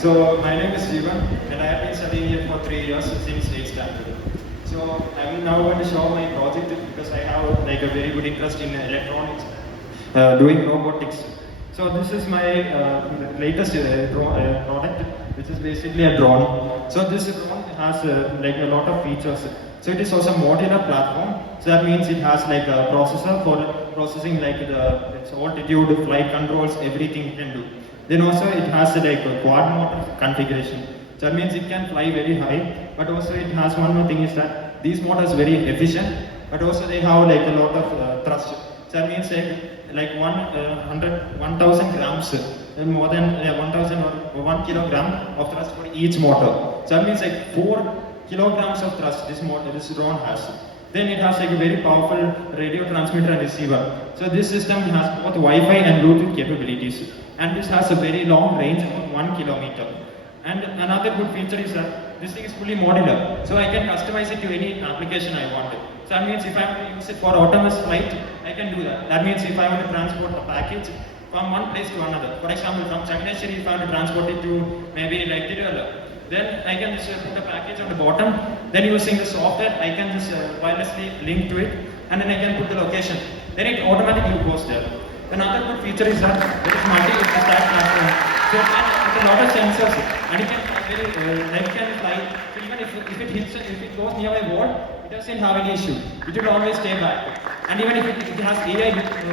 So my name is Jeevan and I have been studying here for 3 years since 8th standard. So I will now going to show my project because I have like a very good interest in electronics, doing robotics. So this is my latest product, which is basically a drone. So this drone has like a lot of features. So it is also modular platform. So that means it has like a processor for processing like its altitude, flight controls, everything it can do. Then also it has like a quad motor configuration. So that means it can fly very high, but also it has one more thing is that these motors very efficient, but also they have like a lot of thrust. So that means like 1,000 grams, more than 1,000 or 1 kilogram of thrust for each motor. So that means like 4 kilograms of thrust this drone has. Then it has like a very powerful radio transmitter and receiver. So this system has both Wi-Fi and Bluetooth capabilities. And this has a very long range of 1 kilometer. And another good feature is that this thing is fully modular. So I can customize it to any application I want. So that means if I want to use it for autonomous flight, I can do that. That means if I want to transport a package from one place to another. For example, from Changaneshwari, if I want to transport it to maybe like Tiruvalla, then I can just put a package on the bottom. Then using the software, I can just wirelessly link to it, and then I can put the location. Then it automatically goes there. Another good feature is that there is multi-stack platform. So it has a lot of sensors, and it can fly. So even if it goes near a wall, it doesn't have any issue. It will always stay back. And even if it has AI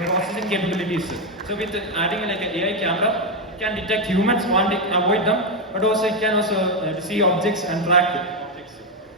processing capabilities. So with adding like an AI camera, it can detect humans, want to avoid them, but also it can also see objects and track objects.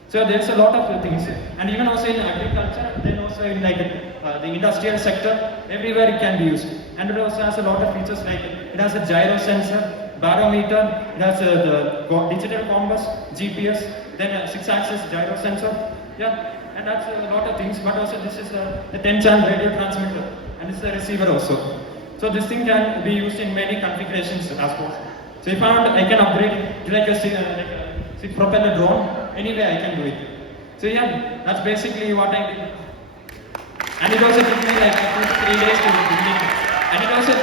So there's a lot of things, and even also in agriculture, then also in like the industrial sector, everywhere it can be used. And it also has a lot of features like it has a gyro sensor, barometer, it has the digital compass, GPS, then a 6-axis gyro sensor, yeah, and that's a lot of things. But also this is the 10-channel radio transmitter, and it's a receiver also. So this thing can be used in many configurations as possible. So if I want, I can upgrade it to like a 6 propeller drone. Anyway, I can do it. So yeah, that's basically what I did. And it also took me like 2 to 3 days to build it. And it also,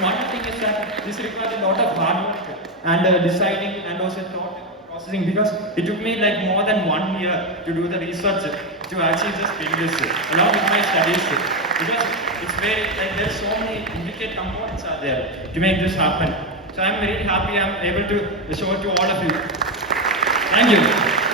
one thing is that this required a lot of hard work and deciding and also thought processing, because it took me like more than 1 year to do the research to actually just build this along with my studies. Because it's very, like there's so many intricate components are there to make this happen. So I'm very happy I'm able to show it to all of you. Thank you.